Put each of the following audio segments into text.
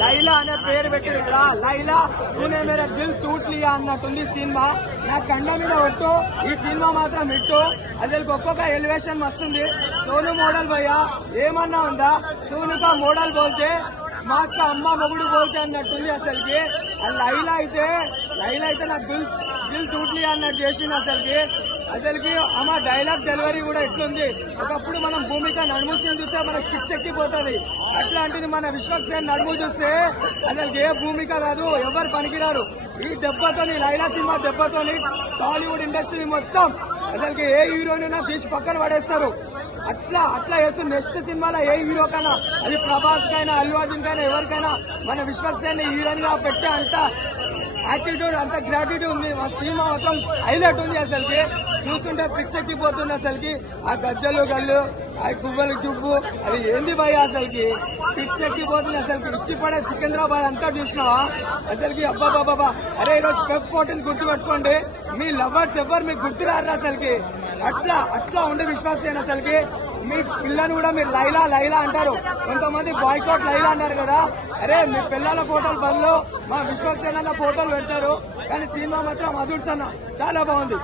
లైలా అనే పేరు పెట్టారు కదా, లైలా తూనే మేరా దిల్ టూట్ లియా అన్నట్టుంది సినిమా. నా కండ మీద ఒట్టు, ఈ సినిమా మాత్రం ఇట్టు. అసలు ఒక్కొక్క ఎలివేషన్ వస్తుంది. సోను మోడల్ భయ్యా ఏమన్నా ఉందా, సోనుకా మోడల్ బోల్తే మాస్క అమ్మ మొగుడు బోల్తే అన్నట్టుంది. అసలుకి లైలా అయితే నా దిల్ టూట్ లియా అన్నట్టు చేసింది. అసలుకి ఆమె డైలాగ్ డెలివరీ కూడా ఎట్లుంది. ఒకప్పుడు మనం భూమిక నడుము సీన్ చూస్తే మనకు పిచ్చెక్కిపోతుంది. అట్లాంటిది మన విశ్వక్సేన్ నడుము చూస్తే అసలు ఏ భూమిక కాదు, ఎవరు పనికిరారు. ఈ దెబ్బతోని, లైలా సినిమా దెబ్బతోని టాలీవుడ్ ఇండస్ట్రీ మొత్తం అసలుకి ఏ హీరోనైనా తీసి పక్కన పడేస్తారు. అట్లా వేస్తూ నెక్స్ట్ సినిమాలో ఏ హీరో కైనా, అది ప్రభాస్ కైనా అల్లు అర్జున్ కైనా ఎవరికైనా మన విశ్వక్సేన్ హీరోయిన్ గా పెట్టే అంత యాటిట్యూడ్, అంత గ్రాటిట్యూడ్ ఉంది. మా సినిమా మొత్తం హైలైట్ ఉంది. అసలుకి చూస్తుంటే పిచ్చెక్కిపోతుంది. అసలుకి ఆ గజ్జలు గల్లు, ఆ గువ్వలు చువ్వు, అది ఏంది భయ, అసలుకి పిచ్చెక్కిపోతుంది. అసలుకి ఇచ్చి పడే సికింద్రాబాద్ అంతా చూసినావా అసలుకి. అబ్బాబాబా, అరే ఈరోజు పెప్ కోటిని గుర్తు పెట్టుకోండి. మీ లవర్స్ ఎవరు మీకు గుర్తురారు అసలుకి. అట్లా ఉండే విశ్వక్సేన్. అసలుకి మీ పిల్లని కూడా మీరు లైలా అంటారు. కొంతమంది బాయ్కాట్ లైలా అన్నారు కదా. అరే మీ పిల్లల ఫోటోలు బదులు మా విశ్వక్సేన్ అన్న ఫోటోలు పెడతారు. కానీ సినిమా మాత్రం అదుర్సన్న చాలా బాగుంది.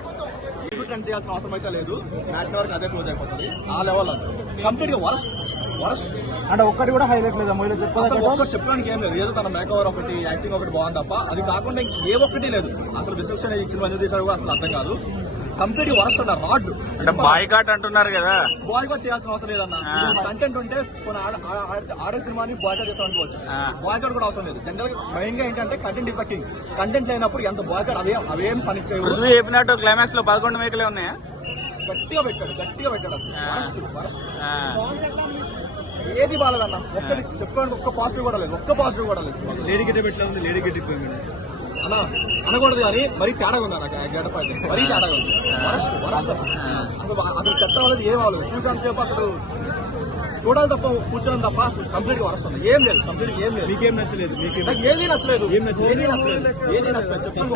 ట్రెండ్ చేయాల్సిన అవసరం అయితే లేదు. మ్యాట్ వరకు అదే క్లోజ్ అయిపోతుంది. ఆ లెవెల్ కంప్లీట్ గా వరస్ట్ అంటే ఒక్కటి కూడా హైలైట్ లేదా మూవీలో అసలు ఒక్కటి చెప్పడానికి ఏం లేదు. ఏదో తన మేకవర్ ఒకటి, యాక్టింగ్ ఒకటి బాగుంది తప్ప అది కాకుండా ఏ ఒక్కటి లేదు. అసలు విశ్వక్సేన్ ఈ సినిమా ఎందుకు తీసాడు అసలు అర్థం కాదు. కంప్లీట్ వరస్ట్ అన్నారు. రాడ్ అంటే బాయ్కాట్ అంటున్నారు కదా, బాయ్కాట్ చేయాల్సిన అవసరం లేదన్న. కంటెంట్ ఉంటే ఆడే సినిమాని బాయ్కాట్ చేస్తాం అనుకోవచ్చు. బాయ్కాట్ కూడా అవసరం లేదు. జనరల్ గా మెయిన్ గా ఏంటంటే content is the king. Content లేనప్పుడు ఎంత బాయ్కాట్ అవేం పని చేయకూడదు. చెప్పినట్టు క్లైమాక్స్ లో 11 మేకలే ఉన్నాయా, గట్టిగా పెట్టాడు అసలు. ఏది బాగాలేదన్న. ఒక్కటి చెప్పుకోవడానికి ఒక్క పాజిటివ్ కూడా లేదు. లేడీ గిట్ట పెట్టలేదు, లేడీ గిట్ట అన్న అనకూడదు కానీ మరీ తేడా ఉంది. నాకు గడప మరీ తేడా ఉంది. వరస్ట్ అసలు చెత్త వాళ్ళది ఏం అవ్వలేదు. చూసాను చెప్పు అసలు చూడాలి తప్ప కూర్చోడం తప్ప అసలు కంప్లీట్ గా వరస్ట్ ఏం లేదు. కంప్లీట్ ఏం లేదు. మీకేం నచ్చలేదు? నాకు ఏది నచ్చలేదు చెప్పండి.